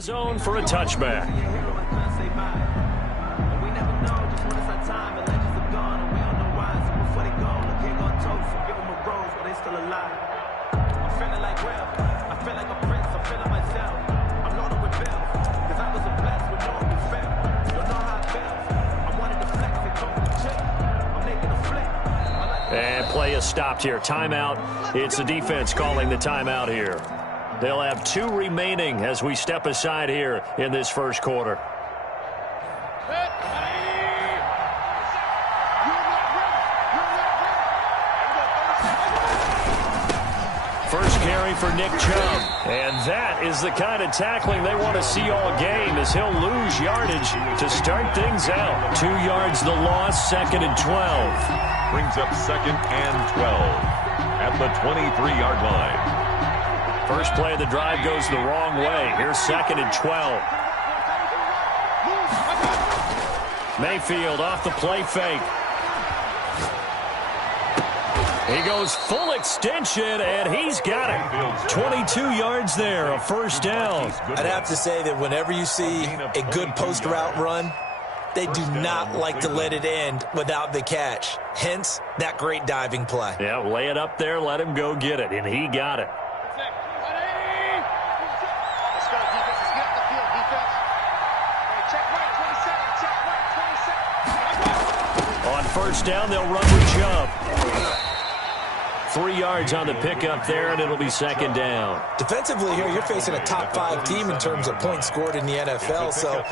Zone for a touchback. And play is stopped here. Timeout. It's the defense calling the timeout here. They'll have 2 remaining as we step aside here in this first quarter. First carry for Nick Chubb. And that is the kind of tackling they want to see all game, as he'll lose yardage to start things out. 2 yards the loss, 2nd and 12. Brings up 2nd and 12 at the 23-yard line. First play of the drive goes the wrong way. Here's 2nd and 12. Mayfield off the play fake. He goes full extension, and he's got it. 22 yards there, a first down. I'd have to say that whenever you see a good post route run, they do not like to let it end without the catch. Hence, that great diving play. Yeah, lay it up there, let him go get it, and he got it. On first down, they'll run with Chubb. 3 yards on the pickup there, and it'll be 2nd down. Defensively here, you're facing a top-5 team in terms of points scored in the NFL. So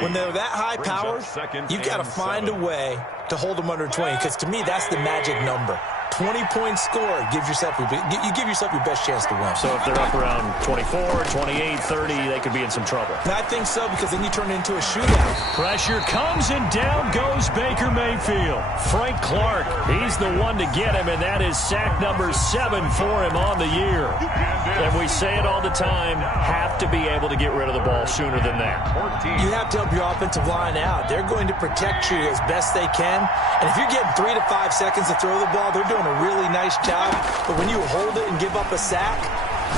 when they're that high-powered, you've got to find a way to hold them under 20, because to me, that's the magic number. 20 points scored gives yourself your best chance to win. So if they're up around 24, 28, 30, they could be in some trouble. And I think so, because then you turn it into a shootout. Pressure comes, and down goes Baker Mayfield. Frank Clark, he's the one to get him, and that is sack number 7 for him on the year. And we say it all the time, have to be able to get rid of the ball sooner than that. You have to help your offensive line out. They're going to protect you as best they can. And if you're getting 3 to 5 seconds to throw the ball, they're doing a really nice job. But when you hold it and give up a sack,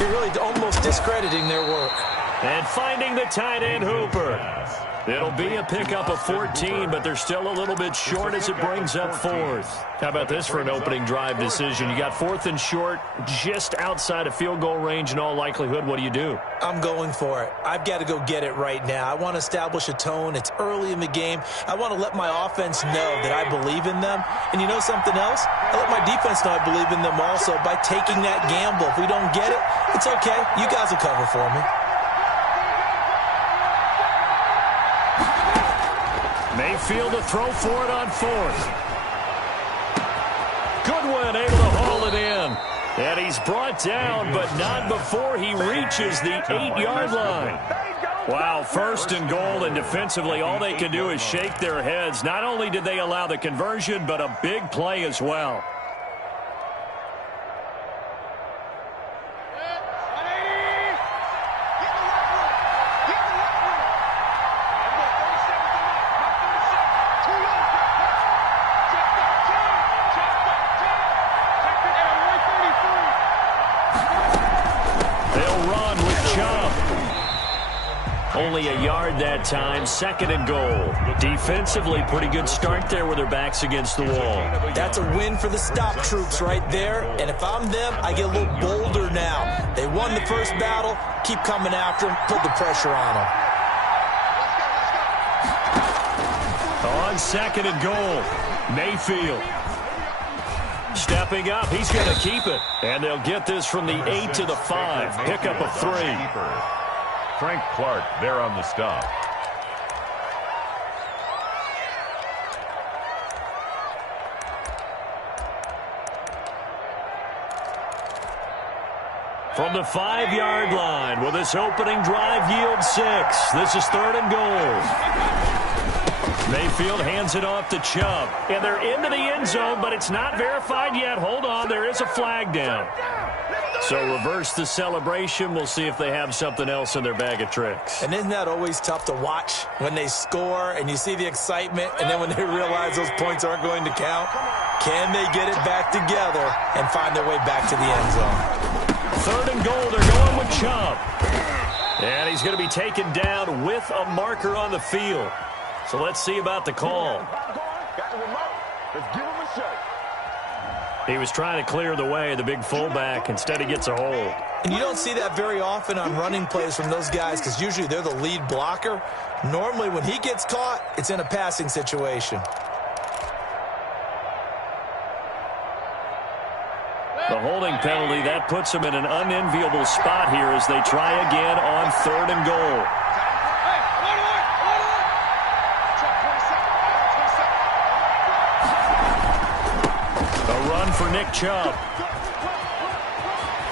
you're really almost discrediting their work. And finding the tight end Hooper. It'll be a pickup of 14, but they're still a little bit short as it brings up 4th. How about this for an opening drive decision? You got 4th and short, just outside of field goal range in all likelihood. What do you do? I'm going for it. I've got to go get it right now. I want to establish a tone. It's early in the game. I want to let my offense know that I believe in them. And you know something else? I let my defense know I believe in them also by taking that gamble. If we don't get it, it's okay. You guys will cover for me. Mayfield to throw for it on 4th. Goodwin able to haul it in. And he's brought down, but not before he reaches the 8-yard line. Wow, 1st and goal, and defensively all they can do is shake their heads. Not only did they allow the conversion, but a big play as well. Only a yard that time, 2nd and goal. Defensively, pretty good start there with their backs against the wall. That's a win for the stop troops right there. And if I'm them, I get a little bolder now. They won the first battle. Keep coming after them. Put the pressure on them. On 2nd and goal, Mayfield. Stepping up, he's going to keep it. And they'll get this from the 8 to the 5. Pickup of 3. Frank Clark there on the stop. From the 5-yard line, will this opening drive yield 6? This is 3rd and goal. Mayfield hands it off to Chubb. And they're into the end zone, but it's not verified yet. Hold on, there is a flag down. So reverse the celebration. We'll see if they have something else in their bag of tricks. And isn't that always tough to watch when they score and you see the excitement, and then when they realize those points aren't going to count? Can they get it back together and find their way back to the end zone? 3rd and goal, they're going with Chubb. And he's going to be taken down with a marker on the field. So let's see about the call. Got the remote. Let's give him a show. He was trying to clear the way, the big fullback. Instead, he gets a hold. And you don't see that very often on running plays from those guys because usually they're the lead blocker. Normally, when he gets caught, it's in a passing situation. The holding penalty, that puts him in an unenviable spot here as they try again on 3rd and goal. A run for Nick Chubb.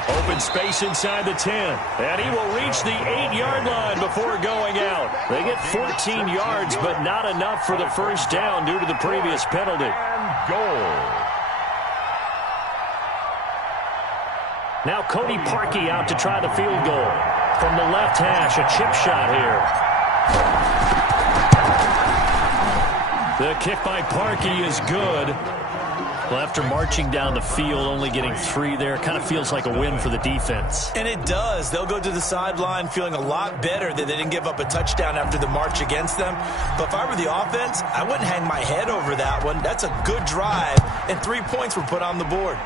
Open space inside the 10. And he will reach the 8-yard line before going out. They get 14 yards, but not enough for the first down due to the previous penalty. And goal. Now Cody Parkey out to try the field goal. From the left hash, a chip shot here. The kick by Parkey is good. Well, after marching down the field, only getting 3 there, kind of feels like a win for the defense. And it does. They'll go to the sideline feeling a lot better that they didn't give up a touchdown after the march against them. But if I were the offense, I wouldn't hang my head over that one. That's a good drive, and 3 points were put on the board.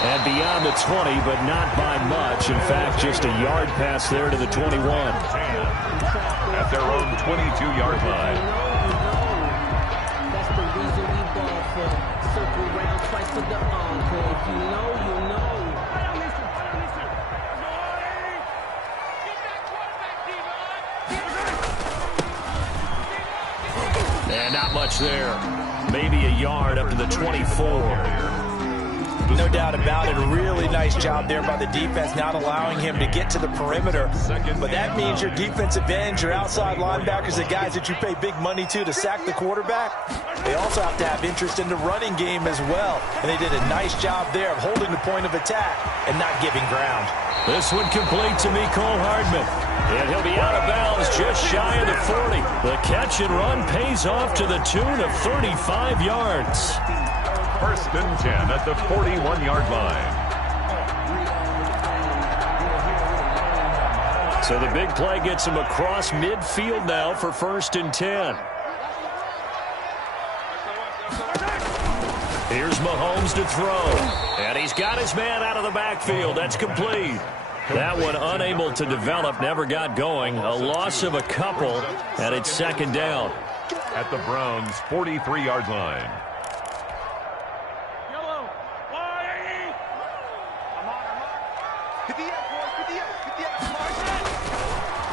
And beyond the 20, but not by much. In fact, just a yard pass there to the 21. At their own 22-yard line. That's the reason we ball for. Circle round twice to the encore. If you know, you know. And not much there. Maybe a yard up to the 24. No doubt about it. A really nice job there by the defense, not allowing him to get to the perimeter. But that means your defensive ends, your outside linebackers, the guys that you pay big money to sack the quarterback, they also have to have interest in the running game as well. And they did a nice job there of holding the point of attack and not giving ground. This one complete to Mecole Hardman. And he'll be out of bounds just shy of the 40. The catch and run pays off to the tune of 35 yards. 1st and 10 at the 41-yard line. So the big play gets him across midfield now for 1st and 10. Here's Mahomes to throw. And he's got his man out of the backfield. That's complete. That one unable to develop, never got going. A loss of a couple, and it's 2nd down. At the Browns' 43-yard line.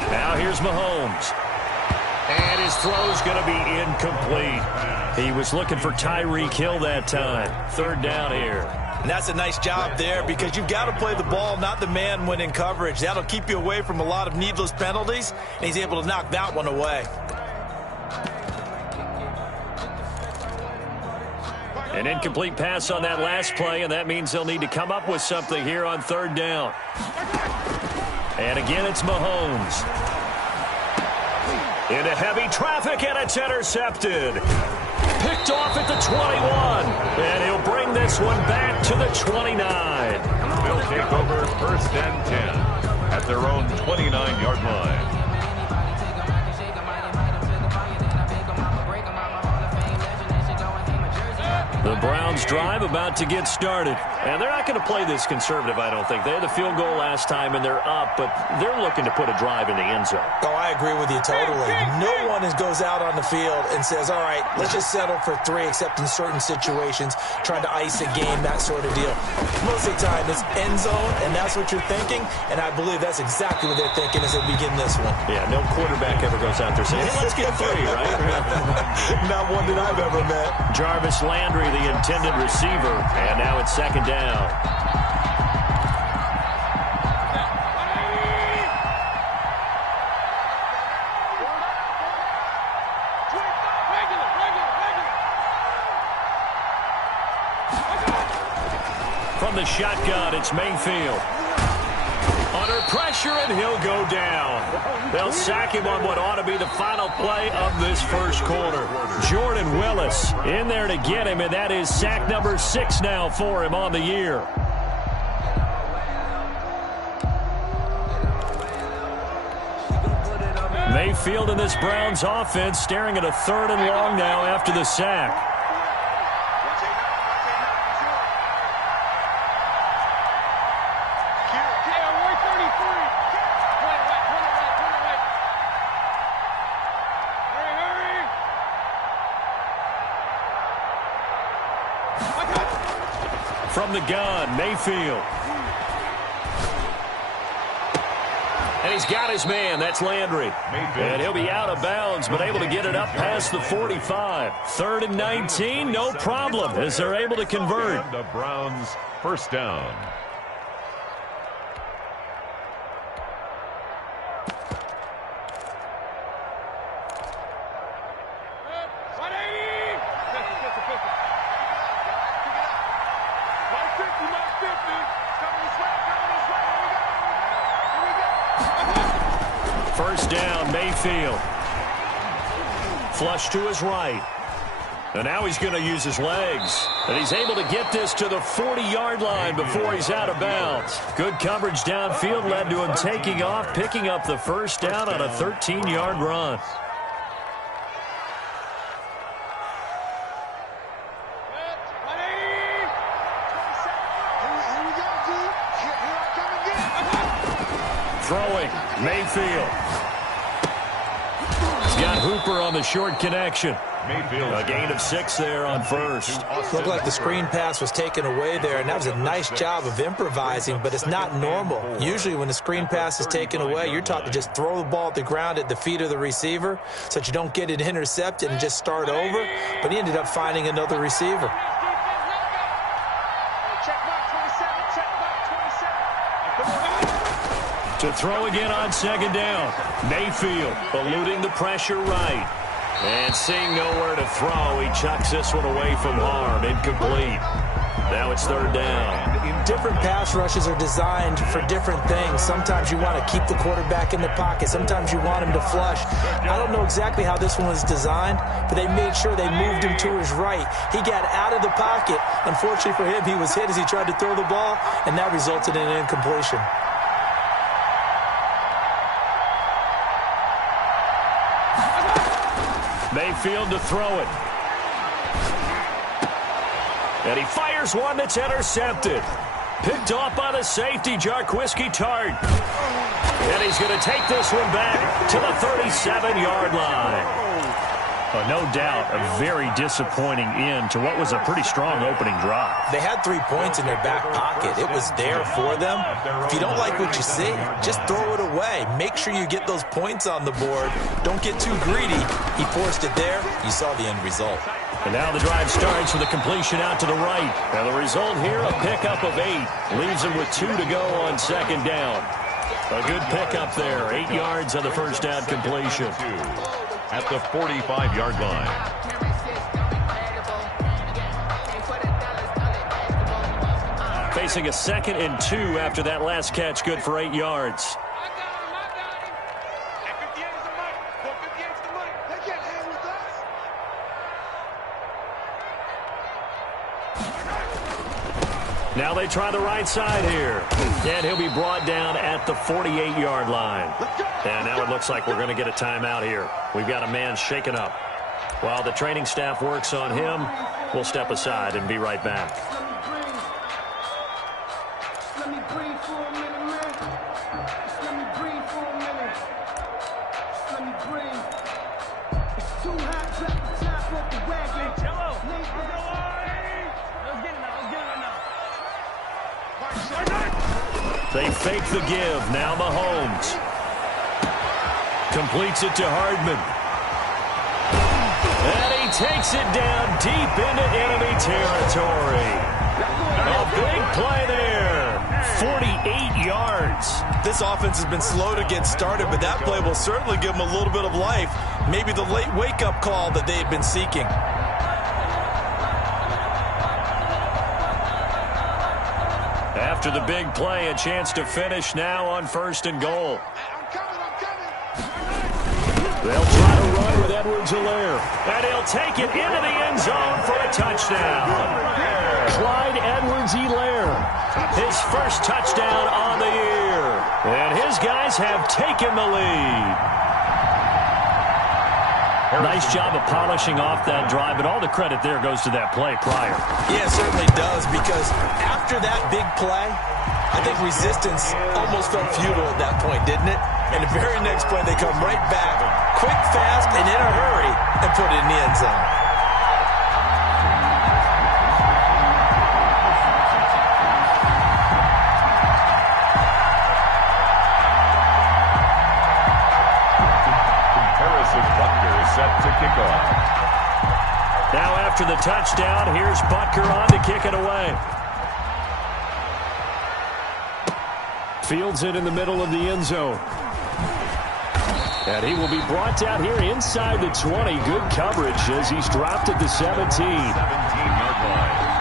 Now here's Mahomes. And his throw's going to be incomplete. He was looking for Tyreek Hill that time. 3rd down here. And that's a nice job there because you've got to play the ball, not the man when in coverage. That'll keep you away from a lot of needless penalties, and he's able to knock that one away. An incomplete pass on that last play, and that means they'll need to come up with something here on 3rd down. And again, it's Mahomes. Into heavy traffic, and it's intercepted. Picked off at the 21. And he'll bring this one back to the 29. They'll take over 1st and 10 at their own 29-yard line. The Browns drive about to get started. And they're not going to play this conservative, I don't think. They had the field goal last time, and they're up, but they're looking to put a drive in the end zone. Oh, I agree with you totally. No one goes out on the field and says, all right, let's just settle for 3, except in certain situations, trying to ice a game, that sort of deal. Most of the time, it's end zone, and that's what you're thinking, and I believe that's exactly what they're thinking as they begin this one. Yeah, no quarterback ever goes out there saying, hey, let's get 3, right? Not one that I've ever met. Jarvis Landry, the intended receiver, and now it's 2nd down. From the shotgun, it's Mayfield. Under pressure, and he'll go down. They'll sack him on what ought to be the final play of this first quarter. Jordan Willis in there to get him, and that is sack number 6 now for him on the year. Mayfield and this Browns offense staring at a 3rd and long now after the sack. From the gun, Mayfield. And he's got his man. That's Landry. And he'll be out of bounds, but able to get it up past the 45. 3rd and 19, no problem, as they're able to convert. The Browns first down. First down, Mayfield. Flush to his right. And now he's going to use his legs. And he's able to get this to the 40-yard line before he's out of bounds. Good coverage downfield led to him taking off, picking up the first down on a 13-yard run. Throwing, Mayfield. He's got Hooper on the short connection. A gain of 6 there on first. Looked like the screen pass was taken away there, and that was a nice job of improvising, but it's not normal. Usually when the screen pass is taken away, you're taught to just throw the ball at the ground at the feet of the receiver so that you don't get it intercepted and just start over, but he ended up finding another receiver. To throw again on 2nd down. Mayfield eluding the pressure right. And seeing nowhere to throw, he chucks this one away from harm. Incomplete. Now it's 3rd down. Different pass rushes are designed for different things. Sometimes you want to keep the quarterback in the pocket. Sometimes you want him to flush. I don't know exactly how this one was designed, but they made sure they moved him to his right. He got out of the pocket. Unfortunately for him, he was hit as he tried to throw the ball, and that resulted in an incompletion. Mayfield to throw it. And he fires one that's intercepted. Picked off by the safety, Jarquiski Tart. And he's going to take this one back to the 37-yard line. No doubt a very disappointing end to what was a pretty strong opening drive. They had 3 points in their back pocket. It was there for them. If you don't like what you see, just throw it away. Make sure you get those points on the board. Don't get too greedy. He forced it there. You saw the end result. And now the drive starts with a completion out to the right. And the result here, a pickup of 8. Leaves him with 2 to go on 2nd down. A good pickup there. 8 yards on the first down completion. At the 45-yard line. Facing a 2nd and 2 after that last catch, good for 8 yards. Now they try the right side here. And he'll be brought down at the 48-yard line. And now it looks like we're going to get a timeout here. We've got a man shaken up. While the training staff works on him, we'll step aside and be right back. Let me breathe for a minute, man. Just let me breathe for a minute. Just let me breathe. It's too hot, drop the top off the wagon. Hello. Let's get it now. Let's get it right now. They fake the give. Now Mahomes completes it to Hardman. And he takes it down deep into enemy territory. A big play there. 48 yards. This offense has been slow to get started, but that play will certainly give them a little bit of life. Maybe the late wake-up call that they had been seeking. After the big play, a chance to finish now on 1st and goal. They'll try to run with Edwards-Helaire. And he'll take it into the end zone for a touchdown. Clyde Edwards-Helaire, his first touchdown on the year. And his guys have taken the lead. Nice job of polishing off that drive, but all the credit there goes to that play prior. Yeah, it certainly does, because after that big play, I think resistance almost felt futile at that point, didn't it? And the very next play, they come right back, quick, fast, and in a hurry, and put it in the end zone. Set to kick off. Now after the touchdown, here's Butker on to kick it away. Fields it in the middle of the end zone. And he will be brought down here inside the 20. Good coverage as he's dropped at the 17. 17-yard line.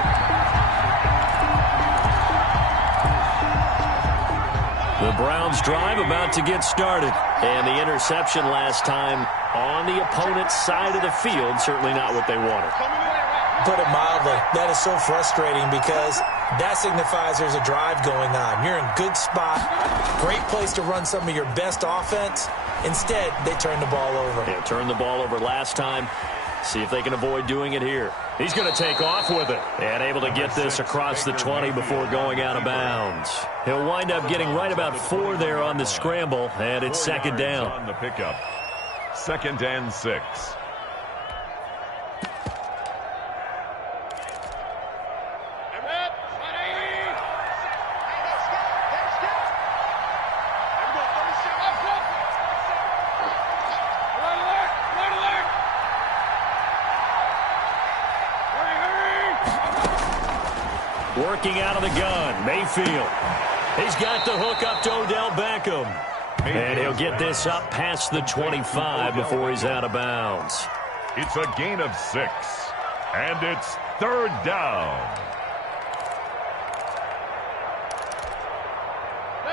The Browns drive about to get started. And the interception last time on the opponent's side of the field, certainly not what they wanted. Put it mildly, that is so frustrating because that signifies there's a drive going on. You're in good spot, great place to run some of your best offense. Instead, they turn the ball over. Yeah, turned the ball over last time. See if they can avoid doing it here. He's going to take off with it and able to get this across the 20 before going out of bounds. He'll wind up getting right about 4 there on the scramble, and it's second down. On the pickup. 2nd and 6. Working out of the gun, Mayfield. He's got the hook up to Odell Beckham. And he'll get this up past the 25 before he's out of bounds. It's a gain of 6. And it's 3rd down.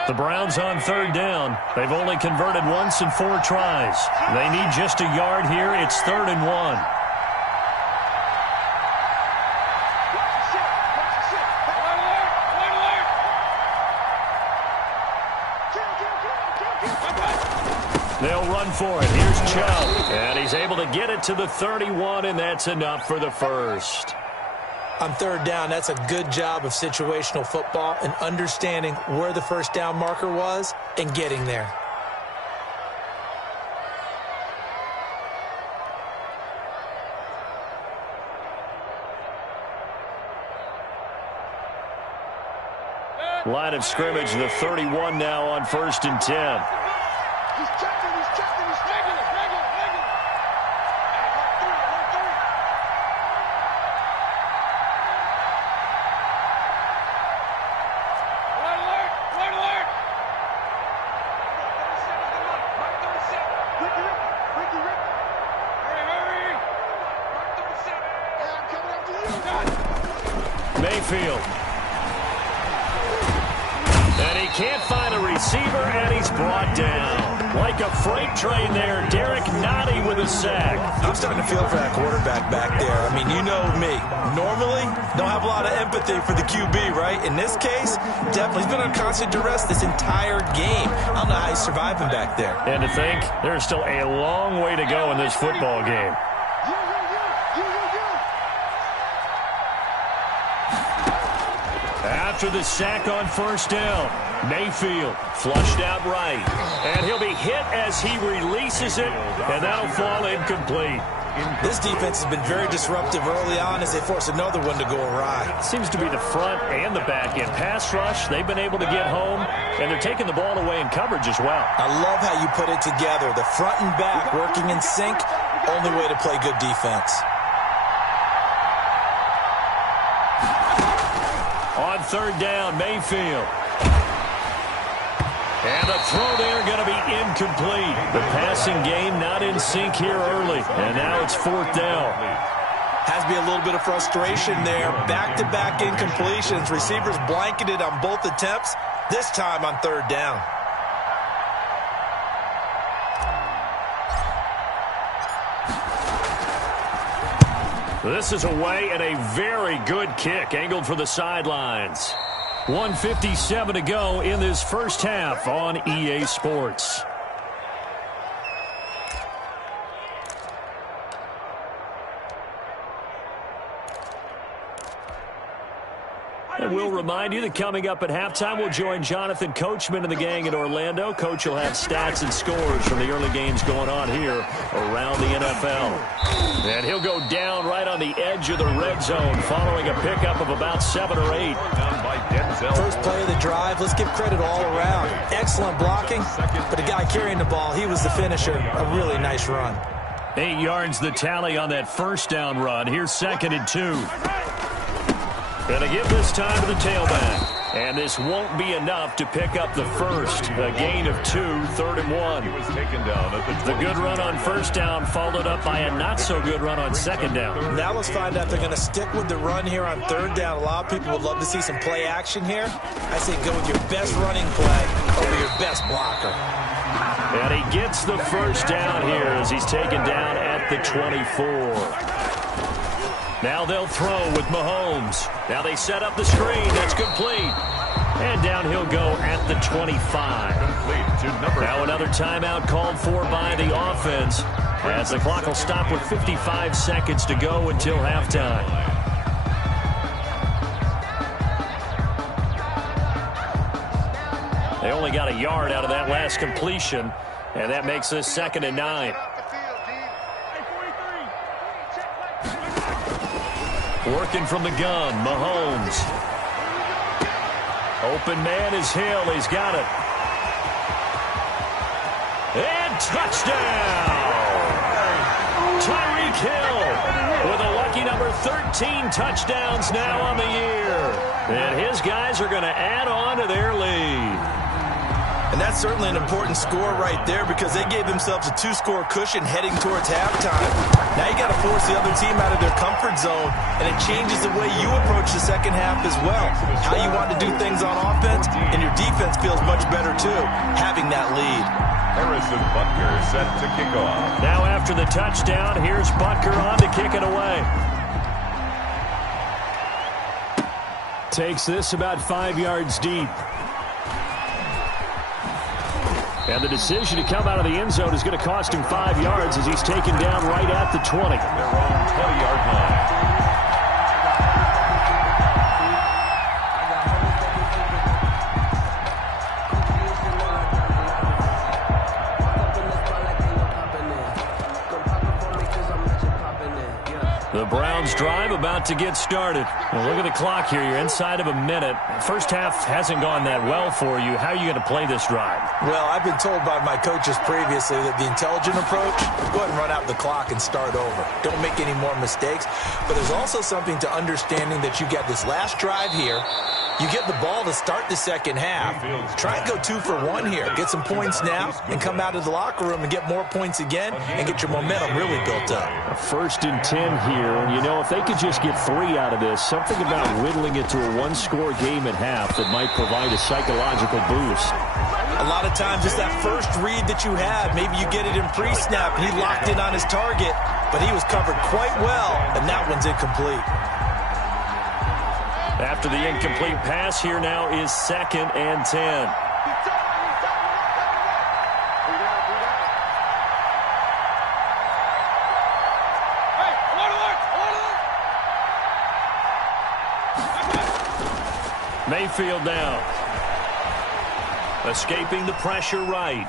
The Browns on 3rd down. They've only converted once in 4 tries. They need just a yard here. It's 3rd and 1. They'll run for it. Here's Chubb. And he's able to get it to the 31, and that's enough for the first. On 3rd down, that's a good job of situational football and understanding where the first down marker was and getting there. Line of scrimmage, the 31 now on 1st and 10. He's checking, he's checking, he's checking it. Regular. Red alert. Ricky. Hurry. Mark 37. Hey, I'm coming after you. Mayfield. And he can't find a receiver, and he's brought down. Like a freight train there, Derek Nottie with a sack. I'm starting to feel for that quarterback back there. I mean, you know me. Normally, don't have a lot of empathy for the QB, right? In this case, definitely. He's been on constant duress this entire game. I don't know how he's surviving back there. And to think, there's still a long way to go in this football game. After the sack on 1st down, Mayfield flushed out right. And he'll be hit as he releases it, and that'll fall incomplete. This defense has been very disruptive early on as they force another one to go awry. Seems to be the front and the back end. Pass rush, they've been able to get home, and they're taking the ball away in coverage as well. I love how you put it together. The front and back working in sync, only way to play good defense. On 3rd down, Mayfield. And the throw there going to be incomplete. The passing game not in sync here early. And now it's 4th down. Has to be a little bit of frustration there. Back-to-back incompletions. Receivers blanketed on both attempts. This time on 3rd down. This is away and a very good kick angled for the sidelines. 1:57 to go in this first half on EA Sports. And we'll remind you that coming up at halftime, we'll join Jonathan Coachman and the gang in Orlando. Coach will have stats and scores from the early games going on here around the NFL. And he'll go down right on the edge of the red zone following a pickup of about 7 or 8. First play of the drive, let's give credit all around. Excellent blocking, but the guy carrying the ball, he was the finisher. A really nice run. 8 yards the tally on that first down run. Here's 2nd and 2. Gonna give this time to the tailback. And this won't be enough to pick up the first. A gain of 2, 3rd and 1. He was taken down at the good run on first down followed up by a not-so-good run on 2nd down. Now let's find out if they're going to stick with the run here on 3rd down. A lot of people would love to see some play action here. I say go with your best running play over your best blocker. And he gets the first down here as he's taken down at the 24. Now they'll throw with Mahomes. Now they set up the screen. That's complete. And down he'll go at the 25. Now another timeout called for by the offense as the clock will stop with 55 seconds to go until halftime. They only got a yard out of that last completion, and that makes this 2nd and 9. Working from the gun, Mahomes. Open man is Hill. He's got it. And touchdown! Tyreek Hill with a lucky number 13 touchdowns now on the year. And his guys are going to add on to their lead. And that's certainly an important score right there because they gave themselves a 2-score cushion heading towards halftime. Now you got to force the other team out of their comfort zone, and it changes the way you approach the second half as well. How you want to do things on offense, and your defense feels much better too, having that lead. Harrison Butker set to kick off. Now after the touchdown, here's Butker on to kick it away. Takes this about 5 yards deep. And the decision to come out of the end zone is going to cost him 5 yards as he's taken down right at the 20. Their own 20-yard line. The Browns drive about to get started. Well, look at the clock here. You're inside of a minute. First half hasn't gone that well for you. How are you going to play this drive? Well, I've been told by my coaches previously that the intelligent approach, go ahead and run out the clock and start over. Don't make any more mistakes. But there's also something to understanding that you got this last drive here. You get the ball to start the second half. Try and go 2 for 1 here. Get some points now and come out of the locker room and get more points again and get your momentum really built up. 1st and 10 here. And, you know, if they could just get 3 out of this, something about whittling it to a 1-score game at half that might provide a psychological boost. A lot of times it's that first read that you had. Maybe you get it in pre-snap and he locked in on his target, but he was covered quite well, and that one's incomplete. After the incomplete pass, here now is 2nd and 10. Mayfield now. Escaping the pressure right.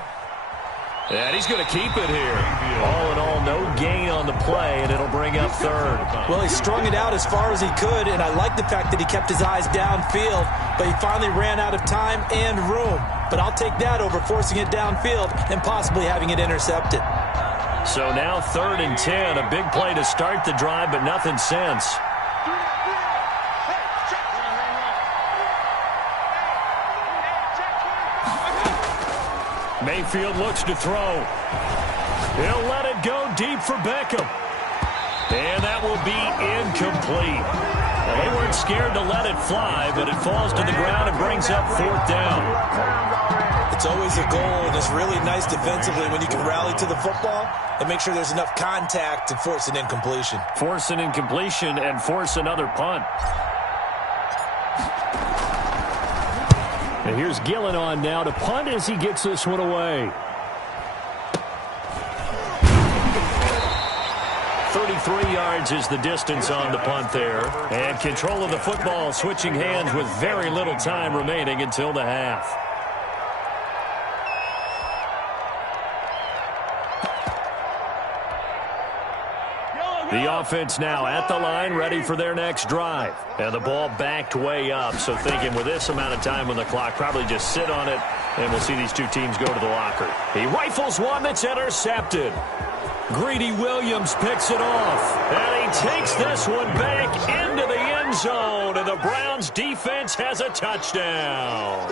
And he's going to keep it here. All in all, no gain on the play, and it'll bring up 3rd. Well, he strung it out as far as he could, and I like the fact that he kept his eyes downfield, but he finally ran out of time and room. But I'll take that over forcing it downfield and possibly having it intercepted. So now 3rd and 10, a big play to start the drive, but nothing since. Mayfield looks to throw. He'll let it go deep for Beckham. And that will be incomplete. Well, they weren't scared to let it fly, but it falls to the ground and brings up 4th down. It's always a goal, and it's really nice defensively when you can rally to the football and make sure there's enough contact to force an incompletion. Force an incompletion and force another punt. And here's Gillen on now to punt as he gets this one away. 33 yards is the distance on the punt there. And control of the football, switching hands with very little time remaining until the half. The offense now at the line, ready for their next drive. And the ball backed way up, so thinking with this amount of time on the clock, probably just sit on it, and we'll see these two teams go to the locker. He rifles one that's intercepted. Greedy Williams picks it off, and he takes this one back into the end zone, and the Browns defense has a touchdown.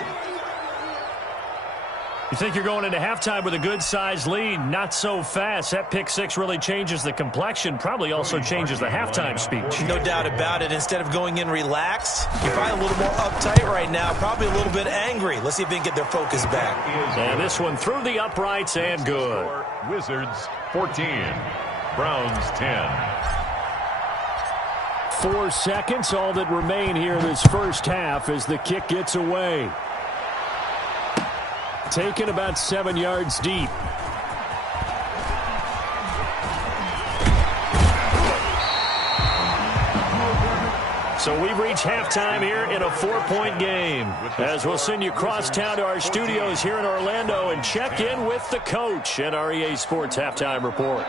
You think you're going into halftime with a good-sized lead. Not so fast. That pick six really changes the complexion, probably also changes the halftime speech. No doubt about it. Instead of going in relaxed, you're probably a little more uptight right now, probably a little bit angry. Let's see if they can get their focus back. And this one through the uprights and good. Wizards 14, Browns 10. 4 seconds, all that remain here this first half as the kick gets away. Taken about 7 yards deep. So we've reached halftime here in a 4-point game. As we'll send you crosstown to our studios here in Orlando and check in with the coach at our EA Sports Halftime Report.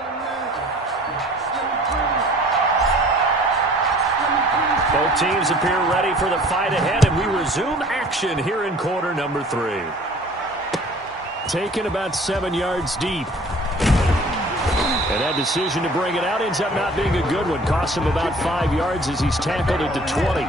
Both teams appear ready for the fight ahead, and we resume action here in quarter number 3. Taken about 7 yards deep. And that decision to bring it out ends up not being a good one. Costs him about 5 yards as he's tackled at the 20.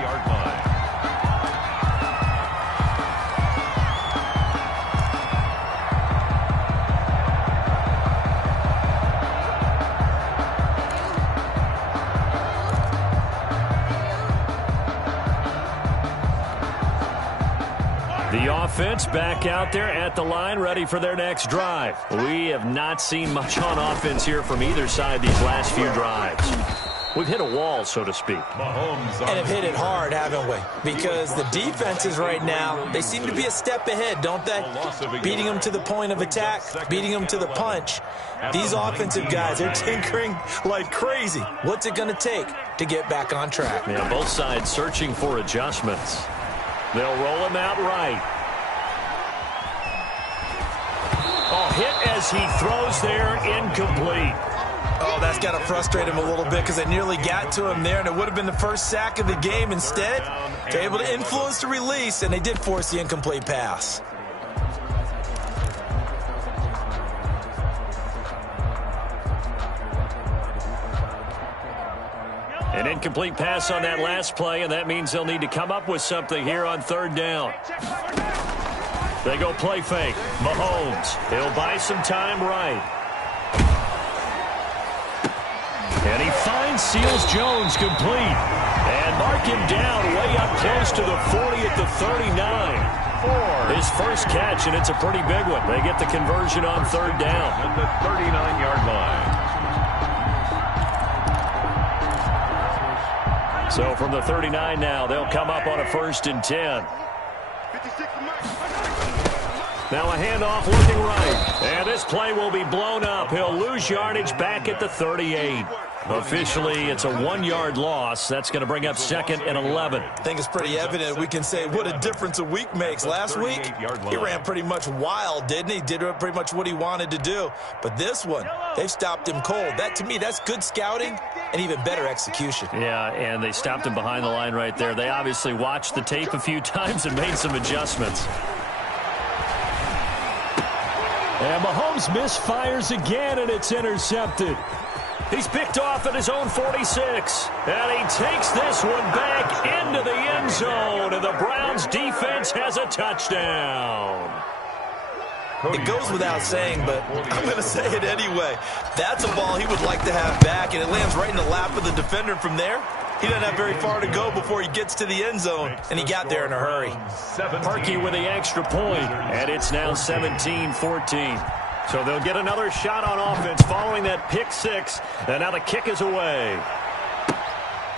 The offense back out there at the line, ready for their next drive. We have not seen much on offense here from either side these last few drives. We've hit a wall, so to speak. And have hit it hard, haven't we? Because the defenses right now, they seem to be a step ahead, don't they? Beating them to the point of attack, beating them to the punch. These offensive guys, they're tinkering like crazy. What's it going to take to get back on track? Yeah, both sides searching for adjustments. They'll roll him out right. Oh, hit as he throws there, incomplete. Oh, that's got to frustrate him a little bit because they nearly got to him there, and it would have been the first sack of the game. Instead, they're able to influence the release, and they did force the incomplete pass. An incomplete pass on that last play, and that means they'll need to come up with something here on third down. They go play fake. Mahomes, he'll buy some time right. And he finds Seals Jones complete. And mark him down way up close to the 40 at the 39. His first catch, and it's a pretty big one. They get the conversion on third down. At the 39-yard line. So from the 39 now, they'll come up on a 1st and 10. Now a handoff looking right. And this play will be blown up. He'll lose yardage back at the 38. Officially, it's a 1-yard loss. That's going to bring up 2nd and 11. I think it's pretty evident. We can say what a difference a week makes. Last week, he ran pretty much wild, didn't he? Did pretty much what he wanted to do. But this one, they've stopped him cold. That, to me, that's good scouting and even better execution. Yeah, and they stopped him behind the line right there. They obviously watched the tape a few times and made some adjustments. And Mahomes misfires again, and it's intercepted. He's picked off at his own 46. And he takes this one back into the end zone. And the Browns defense has a touchdown. It goes without saying, but I'm going to say it anyway. That's a ball he would like to have back, and it lands right in the lap of the defender from there. He doesn't have very far to go before he gets to the end zone, and he got there in a hurry. Parkey with the extra point, and it's now 17-14. So they'll get another shot on offense following that pick six, and now the kick is away.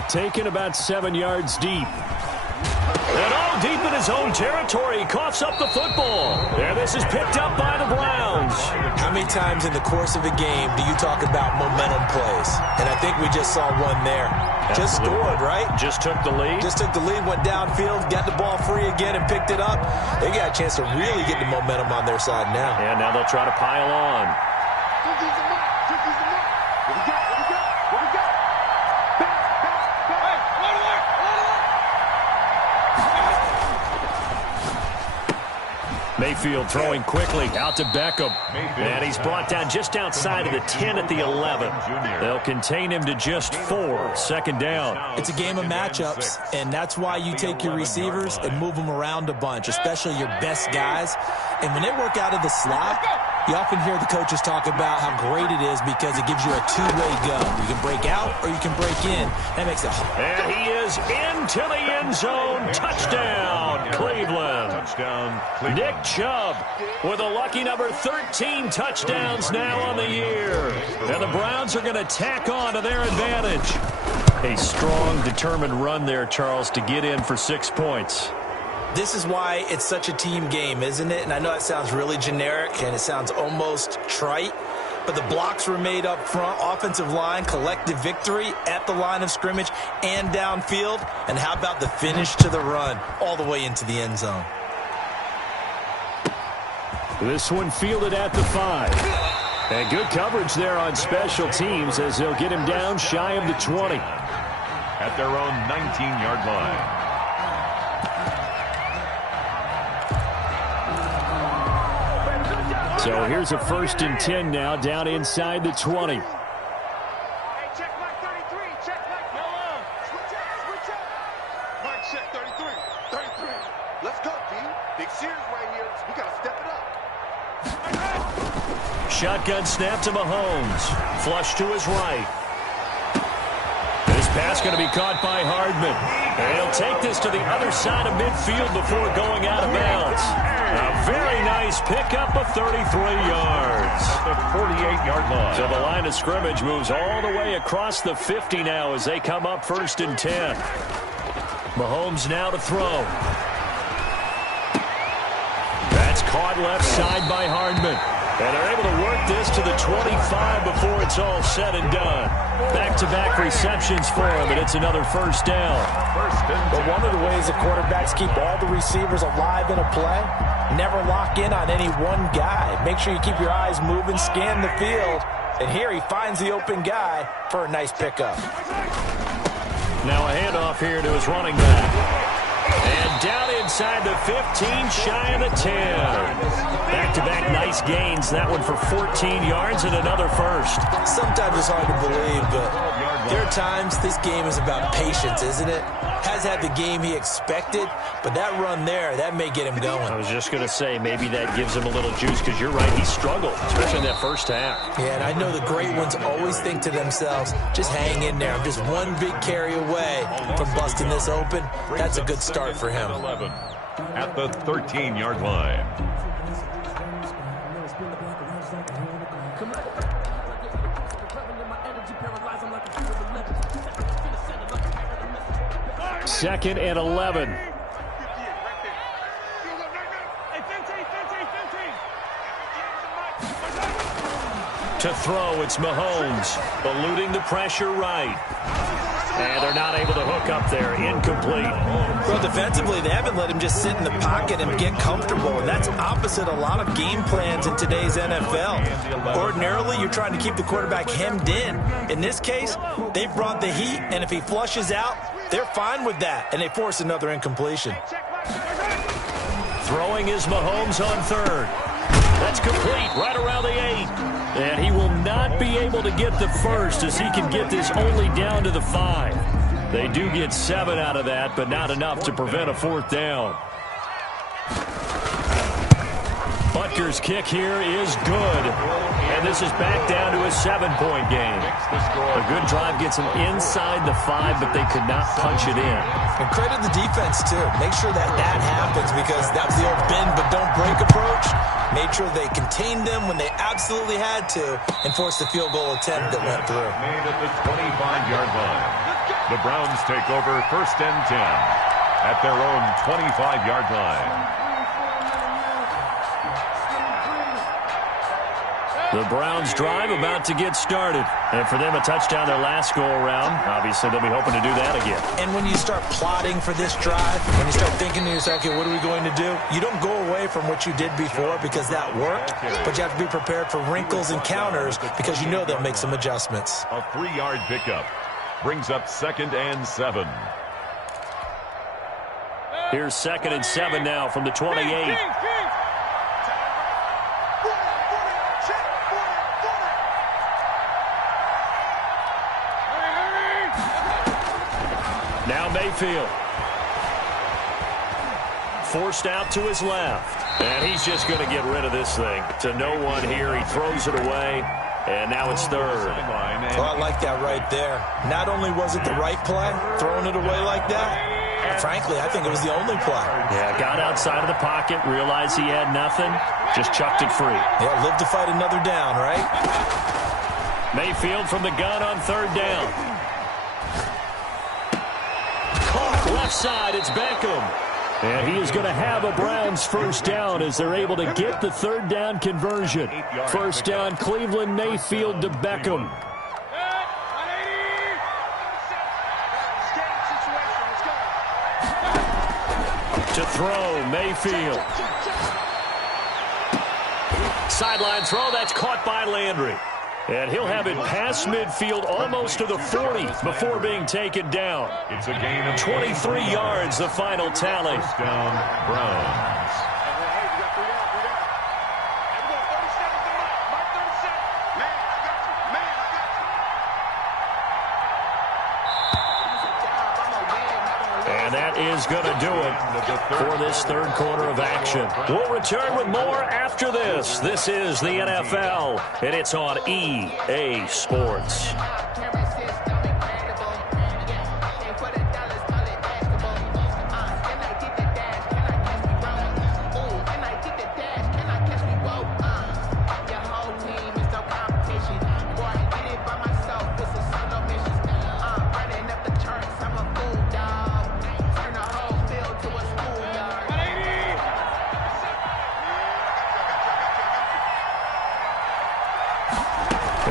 Taken about 7 yards deep. And all deep in his own territory, he coughs up the football. And this is picked up by the Browns. How many times in the course of a game do you talk about momentum plays? And I think we just saw one there. Just scored, right? Just took the lead. Just took the lead, went downfield, got the ball free again, and picked it up. They got a chance to really get the momentum on their side now. And now they'll try to pile on. Mayfield throwing quickly out to Beckham. And he's brought down just outside of the 10 at the 11. They'll contain him to just 4. Second down. It's a game of matchups, and that's why you take your receivers and move them around a bunch, especially your best guys. And when they work out of the slot, you often hear the coaches talk about how great it is because it gives you a two-way go. You can break out or you can break in. That makes it hard. And he is into the end zone. Touchdown, Cleveland. Touchdown, Cleveland. Nick Chubb with a lucky number 13 touchdowns now on the year. And the Browns are going to tack on to their advantage. A strong, determined run there, Charles, to get in for 6 points. This is why it's such a team game, isn't it? And I know it sounds really generic and it sounds almost trite, but the blocks were made up front, offensive line, collective victory at the line of scrimmage and downfield. And how about the finish to the run all the way into the end zone? This one fielded at the 5. And good coverage there on special teams as they'll get him down shy of the 20. At their own 19-yard line. So here's a 1st and 10 now down inside the 20. Hey, check Mike 33. Check Mike. Hello. Switch up. Mike, check 33. 33. Let's go, D. Big series right here. We got to step it up. Shotgun snap to Mahomes. Flush to his right. This pass going to be caught by Hardman. And he'll take this to the other side of midfield before going out of bounds. A very nice pickup of 33 yards. At the 48-yard line. So the line of scrimmage moves all the way across the 50 now as they come up 1st and 10. Mahomes now to throw. That's caught left side by Hardman. And they're able to work this to the 25 before it's all said and done. Back-to-back receptions for him, and it's another 1st down. But one of the ways the quarterbacks keep all the receivers alive in a play, never lock in on any one guy. Make sure you keep your eyes moving, scan the field, and here he finds the open guy for a nice pickup. Now a handoff here to his running back. And down inside the 15, shy of the 10. Back-to-back nice gains. That one for 14 yards and another 1st. Sometimes it's hard to believe, but there are times this game is about patience, isn't it? Has had the game he expected, but that run there, that may get him going. I was just going to say, maybe that gives him a little juice because you're right, he struggled, especially in that 1st half. Yeah, and I know the great ones always think to themselves, just hang in there. I'm just one big carry away from busting this open. That's a good start for him. 11 at the 13-yard line. Second and 11. To throw, it's Mahomes, eluding the pressure right. And they're not able to hook up there. Incomplete. Well, defensively, they haven't let him just sit in the pocket and get comfortable. And that's opposite a lot of game plans in today's NFL. Ordinarily, you're trying to keep the quarterback hemmed in. In this case, they've brought the heat, and if he flushes out, they're fine with that, and they force another incompletion. Throwing is Mahomes on 3rd. That's complete right around the 8. And he will not be able to get the 1st as he can get this only down to the 5. They do get 7 out of that, but not enough to prevent a 4th down. Butker's kick here is good. And this is back down to a 7-point game. A good drive gets them inside the 5, but they could not punch it in. And credit the defense, too. Make sure that happens because that was the old bend but don't break approach. Made sure they contained them when they absolutely had to and forced the field goal attempt that went through. Made at the 25-yard line. The Browns take over 1st and 10 at their own 25-yard line. The Browns drive about to get started. And for them, a touchdown their last go-around. Obviously, they'll be hoping to do that again. And when you start plotting for this drive, when you start thinking to yourself, okay, what are we going to do? You don't go away from what you did before because that worked, but you have to be prepared for wrinkles and counters because you know they'll make some adjustments. A 3-yard pickup brings up 2nd and 7. Here's 2nd and 7 now from the 28. Now Mayfield. Forced out to his left. And he's just going to get rid of this thing. To no one here. He throws it away. And now it's 3rd. Well, I like that right there. Not only was it the right play, throwing it away like that, frankly, I think it was the only play. Yeah, got outside of the pocket, realized he had nothing, just chucked it free. Yeah, live to fight another down, right? Mayfield from the gun on 3rd down. Caught left side, it's Beckham. And he is going to have a Browns 1st down as they're able to get the 3rd down conversion. 1st down, Cleveland, Mayfield to Beckham. To throw, Mayfield. Sideline throw, that's caught by Landry. And he'll have it past midfield almost to the 40 before being taken down. It's a gain of 23 yards, the final tally. 1st down, Browns. And that is going to do it for this 3rd quarter of action. We'll return with more after this. This is the NFL, and it's on EA Sports.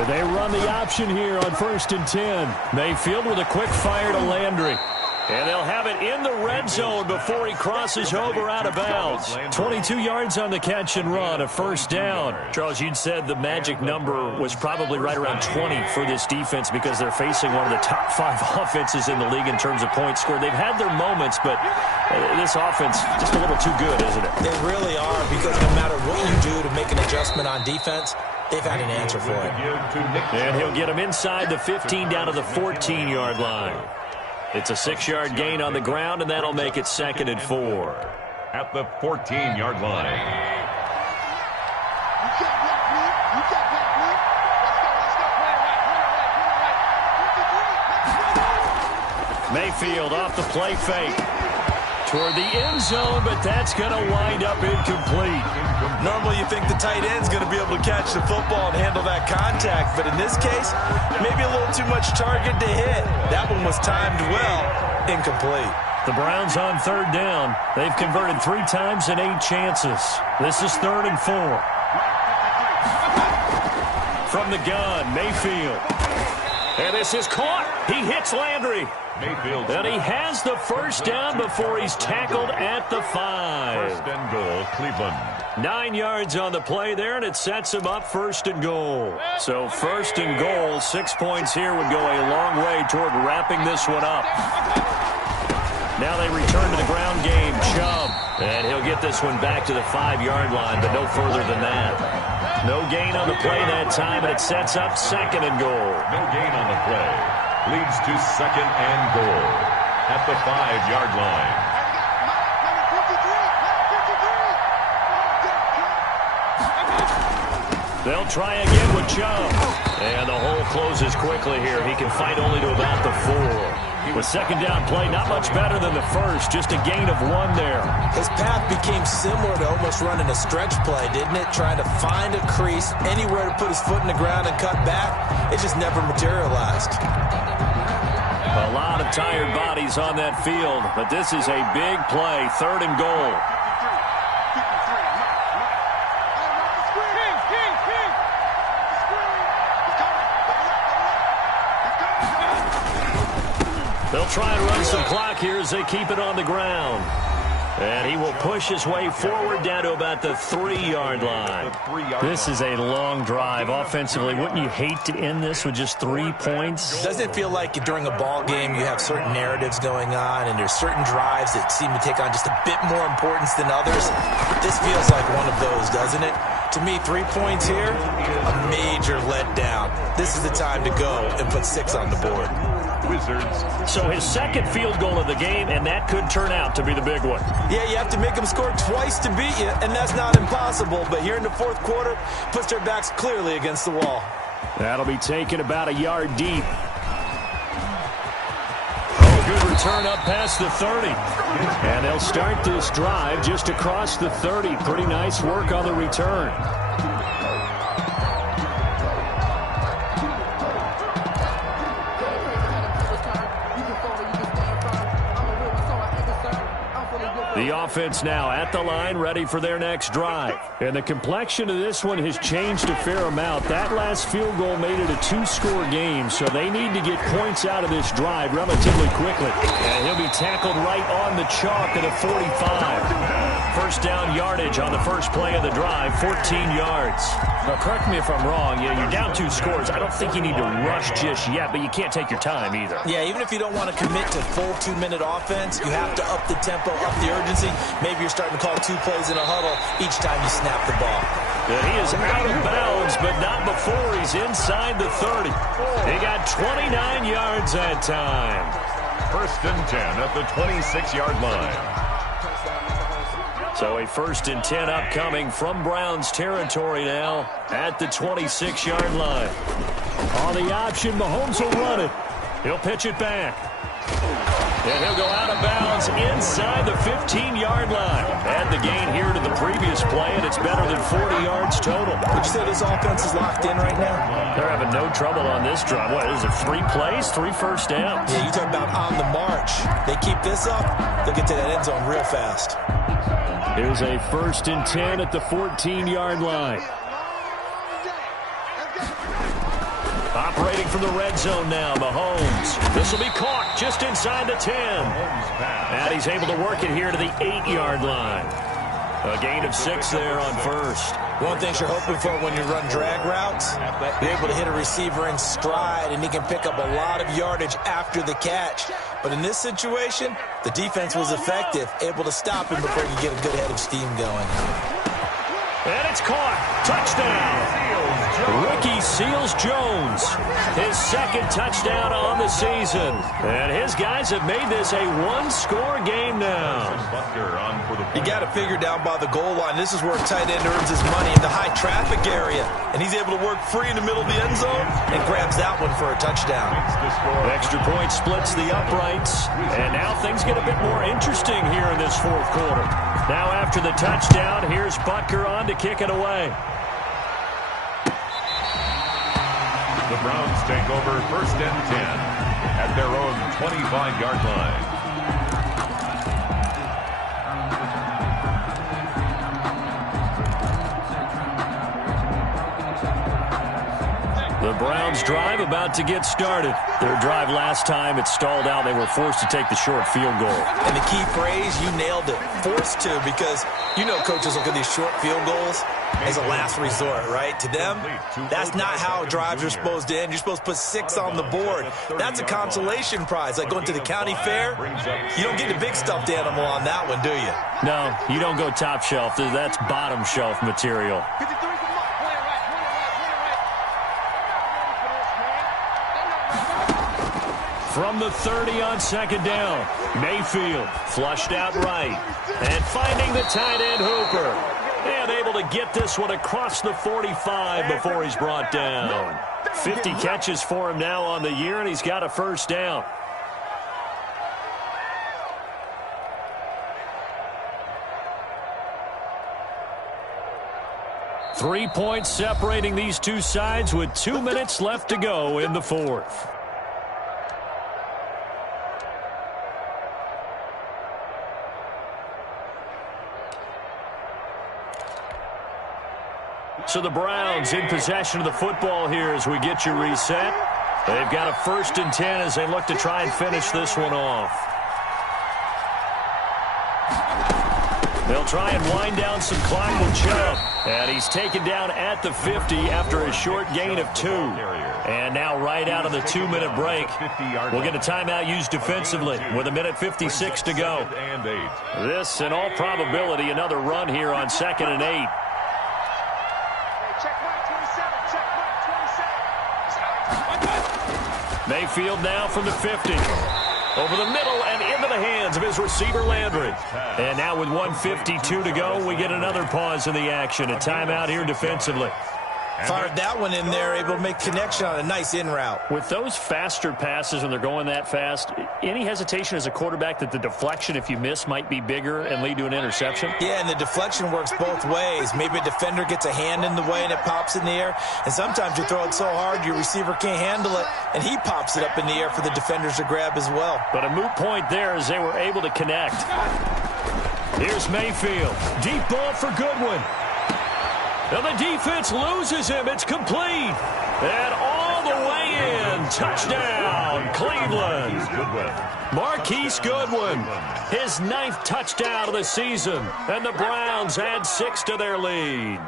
They run the option here on 1st and 10. Mayfield with a quick fire to Landry. And they'll have it in the red zone before he crosses over out of bounds. 22 yards on the catch and run, a 1st down. Charles, you'd said the magic number was probably right around 20 for this defense because they're facing one of the top 5 offenses in the league in terms of points scored. They've had their moments, but this offense just a little too good, isn't it? They really are, because no matter what you do to make an adjustment on defense, they've had an answer for it. And he'll get him inside the 15 down to the 14-yard line. It's a 6-yard gain on the ground, and that'll make it 2nd and 4. At the 14-yard line. Mayfield off the play fake. Toward the end zone, but that's going to wind up incomplete. Normally you think the tight end's going to be able to catch the football and handle that contact, but in this case, maybe a little too much target to hit. That one was timed well, incomplete. The Browns on 3rd down. They've converted 3 times in 8 chances. This is 3rd and 4. From the gun, Mayfield. And this is caught. He hits Landry. Mayfield. And he has the 1st down before he's tackled at the 5. 1st and goal, Cleveland. 9 yards on the play there, and it sets him up 1st and goal. So 1st and goal, 6 points here would go a long way toward wrapping this one up. Now they return to the ground game. Chubb. And he'll get this one back to the 5-yard line, but no further than that. No gain on the play that time, and it sets up 2nd and goal. No gain on the play. Leads to 2nd and goal at the 5-yard line. They'll try again with Chubb. And the hole closes quickly here. He can fight only to about the 4. With 2nd down play, not much better than the 1st. Just a gain of 1 there. His path became similar to almost running a stretch play, didn't it? Trying to find a crease, anywhere to put his foot in the ground and cut back. It just never materialized. A lot of tired bodies on that field, but this is a big play. 3rd and goal. They'll try and run some clock here as they keep it on the ground. And he will push his way forward down to about the 3-yard line. This is a long drive offensively. Wouldn't you hate to end this with just 3 points? Doesn't it feel like during a ball game you have certain narratives going on and there's certain drives that seem to take on just a bit more importance than others? This feels like one of those, doesn't it? To me, 3 points here, a major letdown. This is the time to go and put 6 on the board. Wizards. So his second field goal of the game, and that could turn out to be the big one. Yeah, you have to make them score twice to beat you, and that's not impossible. But here in the fourth quarter, puts their backs clearly against the wall. That'll be taken about a yard deep. Oh, good return up past the 30. And they'll start this drive just across the 30. Pretty nice work on the return. The offense now at the line, ready for their next drive. And the complexion of this one has changed a fair amount. That last field goal made it a 2-score game, so they need to get points out of this drive relatively quickly. And he'll be tackled right on the chalk of the 45. First down yardage on the first play of the drive, 14 yards. Now, correct me if I'm wrong. Yeah, you're down 2 scores. I don't think you need to rush just yet, but you can't take your time either. Yeah, even if you don't want to commit to full 2-minute offense, you have to up the tempo, up the urgency. Maybe you're starting to call 2 plays in a huddle each time you snap the ball. And he is out of bounds, but not before he's inside the 30. He got 29 yards that time. First and 10 at the 26-yard line. So a first and 10 upcoming from Browns territory now at the 26-yard line. On the option, Mahomes will run it. He'll pitch it back. And he'll go out of bounds inside the 15-yard line. Add the gain here to the previous play, and it's better than 40 yards total. Would you say this offense is locked in right now? They're having no trouble on this drive. What is it, 3 plays, 3 first downs? Yeah, you talk about on the march. They keep this up, they'll get to that end zone real fast. Here's a first and 10 at the 14-yard line. Operating from the red zone now, Mahomes. This will be caught just inside the 10. And he's able to work it here to the 8-yard line. A gain of 6 there on first. One thing you're hoping for when you run drag routes, you're able to hit a receiver in stride, and he can pick up a lot of yardage after the catch. But in this situation, the defense was effective, able to stop him before he could get a good head of steam going. And it's caught. Touchdown. Ricky Seals-Jones, his second touchdown on the season. And his guys have made this a 1-score game now. You got to figure down by the goal line. This is where a tight end earns his money in the high traffic area. And he's able to work free in the middle of the end zone and grabs that one for a touchdown. Extra point splits the uprights. And now things get a bit more interesting here in this fourth quarter. Now after the touchdown, here's Butker on to kick it away. The Browns take over first and 10 at their own 25-yard line. The Browns drive about to get started. Their drive last time, it stalled out. They were forced to take the short field goal. And the key phrase, you nailed it, forced to, because you know coaches look at these short field goals as a last resort, right? To them, that's not how drives are supposed to end. You're supposed to put 6 on the board. That's a consolation prize, like going to the county fair. You don't get the big stuffed animal on that one, do you? No, you don't go top shelf. That's bottom shelf material. From the 30 on second down, Mayfield flushed out right. And finding the tight end Hooper. And able to get this one across the 45 before he's brought down. 50 catches for him now on the year, and he's got a first down. Three points separating these two sides with 2 minutes left to go in the fourth. So the Browns in possession of the football here as we get you reset. They've got a 1st and 10 as they look to try and finish this one off. They'll try and wind down some clock with Chubb. And he's taken down at the 50 after a short gain of 2. And now right out of the 2-minute break, we'll get a timeout used defensively with 1:56 to go. This, in all probability, another run here on 2nd and 8. Mayfield now from the 50. Over the middle and into the hands of his receiver, Landry. And now with 1:52 to go, we get another pause in the action. A timeout here defensively. Fired that one in there, able to make connection on a nice in route. With those faster passes when they're going that fast, any hesitation as a quarterback that the deflection, if you miss, might be bigger and lead to an interception? Yeah, and the deflection works both ways. Maybe a defender gets a hand in the way and it pops in the air. And sometimes you throw it so hard your receiver can't handle it, and he pops it up in the air for the defenders to grab as well. But a moot point there as they were able to connect. Here's Mayfield. Deep ball for Goodwin. Now the defense loses him. It's complete. And all the way in. Touchdown, Cleveland. Marquise Goodwin, his 9th touchdown of the season. And the Browns add 6 to their lead.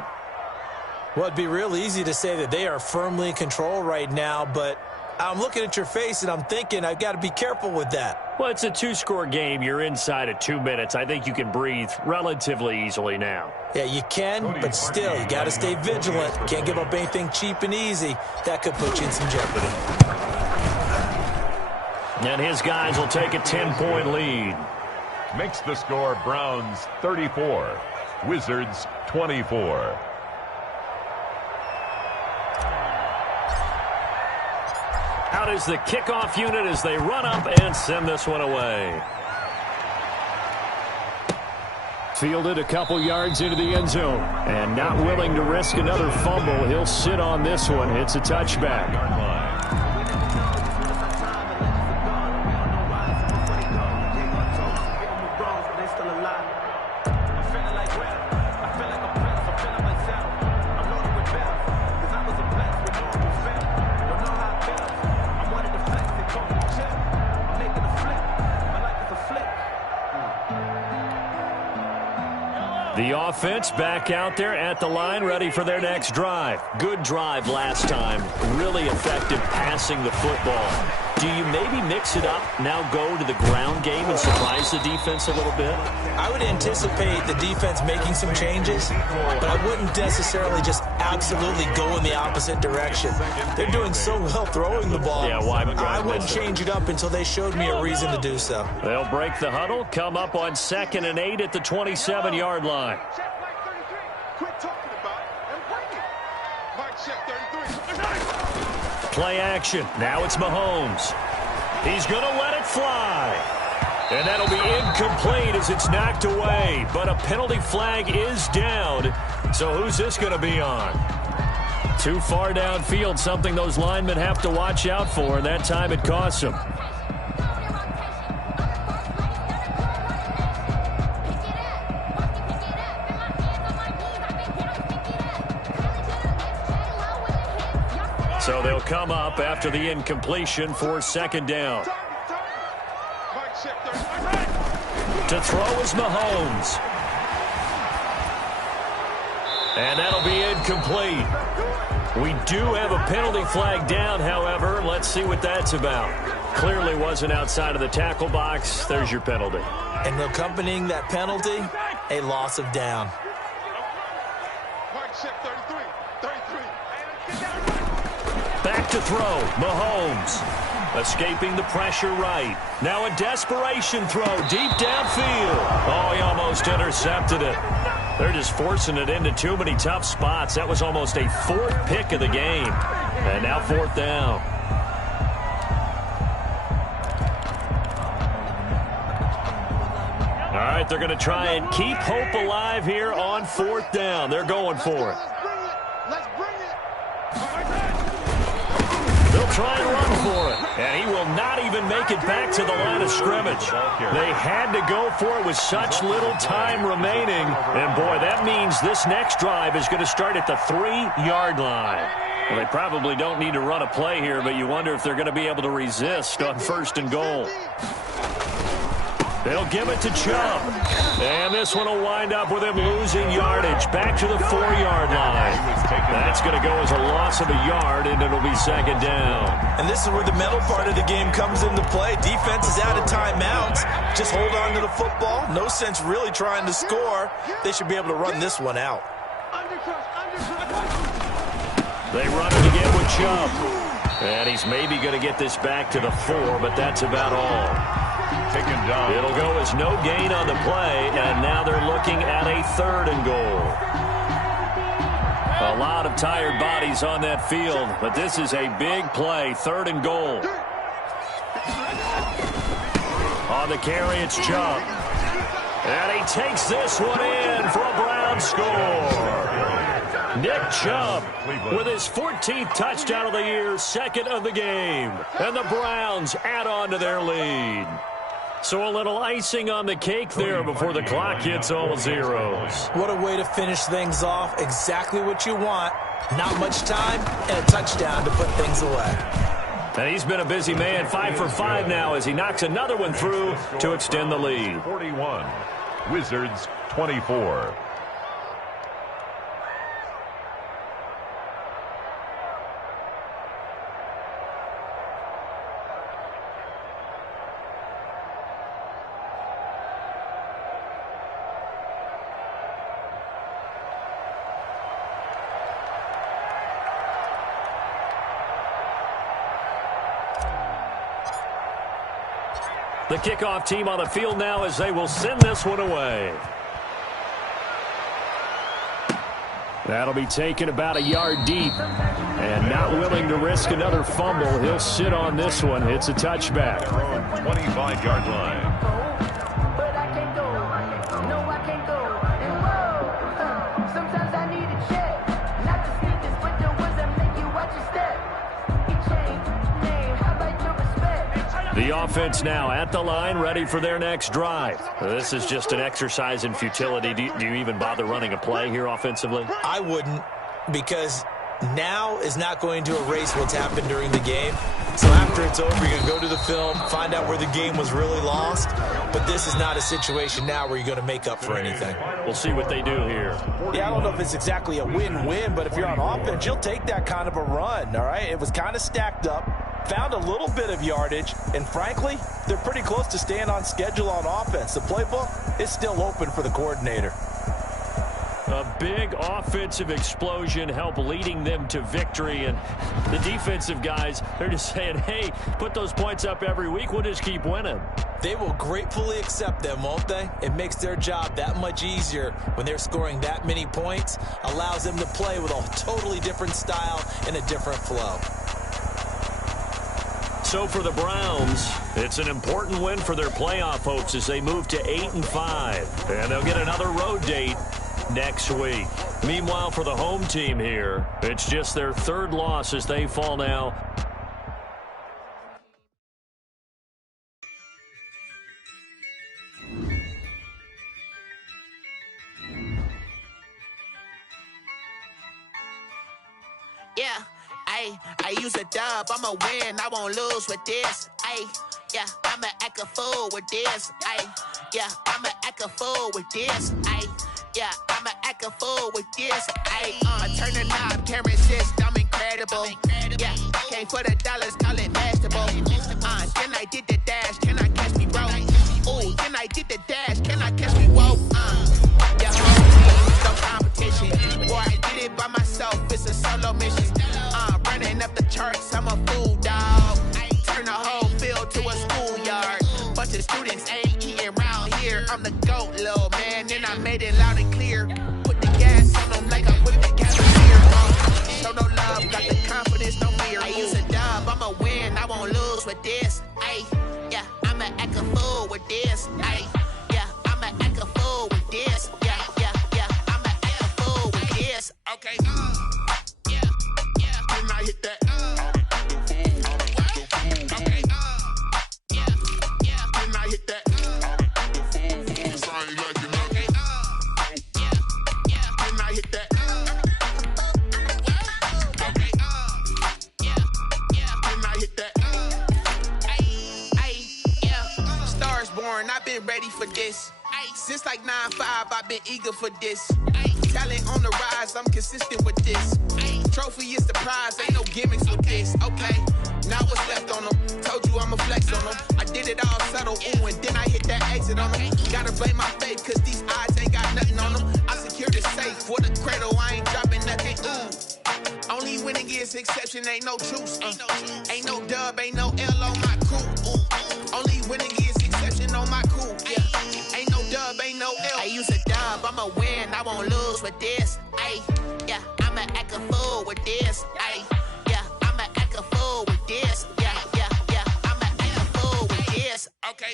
Well, it'd be real easy to say that they are firmly in control right now, but I'm looking at your face and I'm thinking I've got to be careful with that. Well, it's a 2-score game. You're inside of 2 minutes. I think you can breathe relatively easily now. Yeah, you can, but still, you got to stay vigilant. Can't give up anything cheap and easy. That could put you in some jeopardy. And his guys will take a 10-point lead. Makes the score Browns 34, Wizards 24. Out is the kickoff unit as they run up and send this one away. Fielded a couple yards into the end zone. And not willing to risk another fumble. He'll sit on this one. It's a touchback. The offense back out there at the line, ready for their next drive. Good drive last time. Really effective passing the football. Do you maybe mix it up, now go to the ground game and surprise the defense a little bit? I would anticipate the defense making some changes, but I wouldn't necessarily just absolutely go in the opposite direction. They're doing so well throwing the ball. Yeah, why? I wouldn't change it up until they showed me a reason to do so. They'll break the huddle, come up on 2nd and 8 at the 27-yard line. Play action. Now it's Mahomes. He's going to let it fly. And that'll be incomplete as it's knocked away. But a penalty flag is down. So who's this going to be on? Too far downfield, something those linemen have to watch out for. And that time it costs them. So they'll come up after the incompletion for 2nd down. To throw is Mahomes. And that'll be incomplete. We do have a penalty flag down, however. Let's see what that's about. Clearly wasn't outside of the tackle box. There's your penalty. And accompanying that penalty, a loss of down. Back to throw, Mahomes. Escaping the pressure right. Now a desperation throw deep downfield. Oh, he almost intercepted it. They're just forcing it into too many tough spots. That was almost a 4th pick of the game. And now 4th down. All right, they're going to try and keep hope alive here on 4th down. They're going for it. They'll try and run for it. And he will not even make it back to the line of scrimmage. They had to go for it with such little time remaining. And, boy, that means this next drive is going to start at the 3-yard line. Well, they probably don't need to run a play here, but you wonder if they're going to be able to resist on 1st and goal. They'll give it to Chubb. And this one will wind up with him losing yardage back to the 4-yard line. That's going to go as a loss of a yard, and it'll be 2nd down. And this is where the mental part of the game comes into play. Defense is out of timeouts. Just hold on to the football. No sense really trying to score. They should be able to run this one out. They run it again with Chubb. And he's maybe going to get this back to the 4, but that's about all. Taken down. It'll go as no gain on the play, and now they're looking at a 3rd and goal. A lot of tired bodies on that field, but this is a big play, 3rd and goal. On the carry, it's Chubb. And he takes this one in for a Brown score. Nick Chubb with his 14th touchdown of the year, 2nd of the game. And the Browns add on to their lead. So a little icing on the cake there before the clock hits all zeros. What a way to finish things off. Exactly what you want. Not much time and a touchdown to put things away. And he's been a busy man, 5 for 5 now as he knocks another one through to extend the lead. 41, Wizards 24. The kickoff team on the field now as they will send this one away. That'll be taken about a yard deep. And not willing to risk another fumble, he'll sit on this one. It's a touchback. 25-yard line. The offense now at the line, ready for their next drive. This is just an exercise in futility. Do you even bother running a play here offensively? I wouldn't, because now is not going to erase what's happened during the game. So after it's over, you're going to go to the film, find out where the game was really lost. But this is not a situation now where you're going to make up for anything. We'll see what they do here. Yeah, I don't know if it's exactly a win-win, but if you're on offense, you'll take that kind of a run, all right? It was kind of stacked up. Found a little bit of yardage, and frankly, they're pretty close to staying on schedule on offense. The playbook is still open for the coordinator. A big offensive explosion helped leading them to victory, and the defensive guys, they're just saying, hey, put those points up every week, we'll just keep winning. They will gratefully accept them, won't they? It makes their job that much easier when they're scoring that many points, allows them to play with a totally different style and a different flow. So for the Browns, it's an important win for their playoff hopes as they move to 8-5. And they'll get another road date next week. Meanwhile, for the home team here, it's just their 3rd loss as they fall now. Yeah. I use a dub, I'ma win, I won't lose with this. Yeah, I'ma act a fool with this. Yeah, I'ma act a fool with this. Yeah, I'ma act a fool with this. I turn the knob, can't resist, I'm incredible. Yeah, came for the dollars, call it vegetable. Then I did the dash, can I catch me, bro? Ooh, then I did the dash, can I catch me, whoa? Yeah, no competition. Boy, I did it by myself, it's a solo mission. Running up the charts, I'm a fool, dog. Turn the whole field to a schoolyard. Bunch of students ain't eating round here. I'm the GOAT, little man, and I made it loud and clear. Put the gas on them like I'm with the Cavalier. Show no love, got the confidence, no fear. I use a dub, I'ma win, I won't lose with this. Yeah, I'ma act a fool with this. Yeah, I'ma act a fool with this. Yeah, I'ma act a fool with this. Okay. Can I hit that? Okay. Can I hit that? I ain't liking nothing. Can I hit that? Okay. been ready for this. Since like 9-5, I've been eager for this. Talent on the rise, I'm consistent with this. Trophy is the prize, ain't no gimmicks with this. Okay, now what's left on them? Told you I'ma flex on them. I did it all subtle, ooh, and then I hit that exit on them. Gotta blame my faith, cause these odds ain't got nothing on them. I secured the safe for the cradle, I ain't dropping nothing, ooh. Only winning is exception, ain't no truce. Ain't no dub, ain't no L on my crew. Ooh. Only winning is exception on my crew. Yeah. Ain't no dub, ain't no L. I use a dub, I'ma win, I won't lose with this. Ay, yeah, I'ma act a fool with this. Ay, yeah, I'ma act a fool with this. Yeah, yeah, yeah, I'ma act a fool with this. Okay,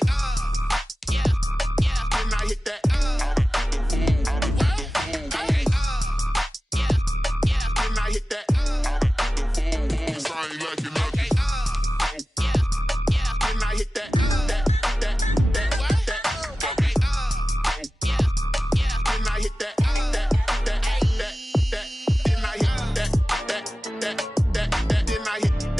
yeah, yeah. Then I hit that. Hit that. Sorry, like it, okay. Yeah, yeah. Then I hit that. Okay. Yeah, yeah. Then I hit that. Then I hit that. Then I hit that. Then I hit that.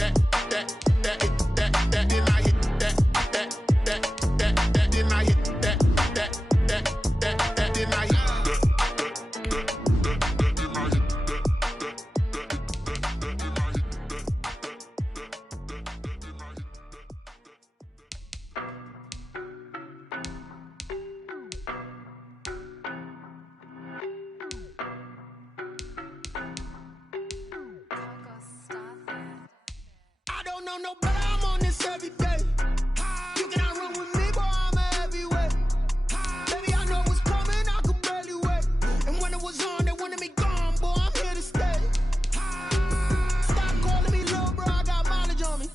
Then I hit that. I don't know no better, I'm on this every day. You cannot run with me, boy, I'm a heavyweight. Baby, I know what's coming, I could barely wait. And when it was on, they wanted me gone, boy, I'm here to stay. Stop calling me little bro, I got mileage on me.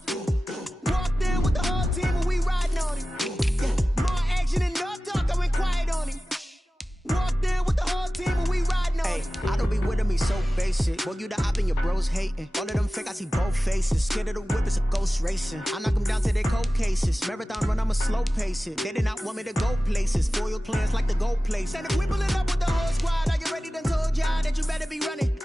Walked in with the whole team and we riding on him. Yeah. More action and no talk, I went quiet on him. Walked in with the whole team and we riding on him. I don't be with me so basic. Boy, you the op and your bros hating. All of them fake, I see both faces. Scared of the whip, it's a ghost racing. I knock them down to their cold cases. Marathon run, I'ma slow pace it. They did not want me to go places. Foil plans like the gold place. And if we pull it up with the whole squad, are you ready? Done told y'all that you better be running.